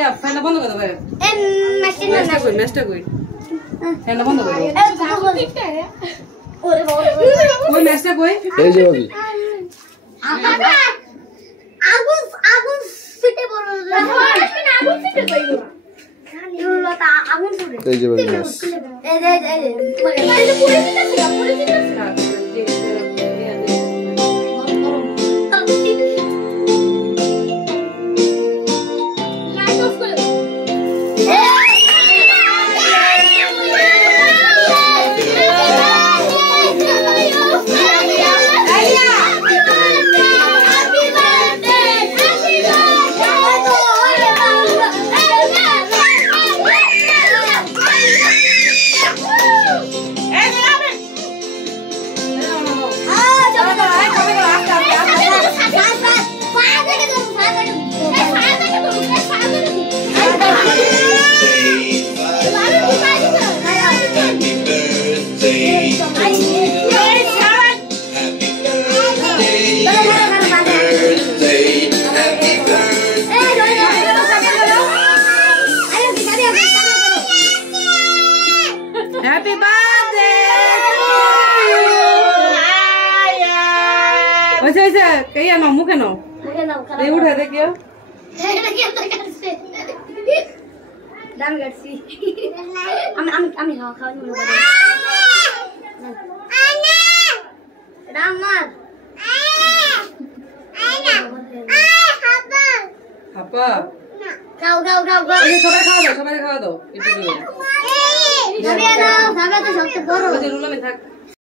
এ ফ্যানটা বন্ধ করে দাও এ ম্যাচটা কই ফ্যানটা বন্ধ করে দাও ওরে বাবা ওই ম্যাচটা কই এই যে ভাবি আগুন ফিটে বড় আগুন ফিটে কই গো লতা আগুন ফুটে এই যে ভাবি ম্যাচ এই পুরে দিতেছে Happy birthday to you. Oye, ¿qué no? ¿Muque no? ¿Te gusta de qué? Dame garci. Ami খাওয়া মনে করে। আনা! রামার। আনা! হাপা। হাপা। খাও। সবাই খাওয়া দাও। একটু দিও। খাবে তো সবচেয়ে বড়। ওই যে রুলামে থাক।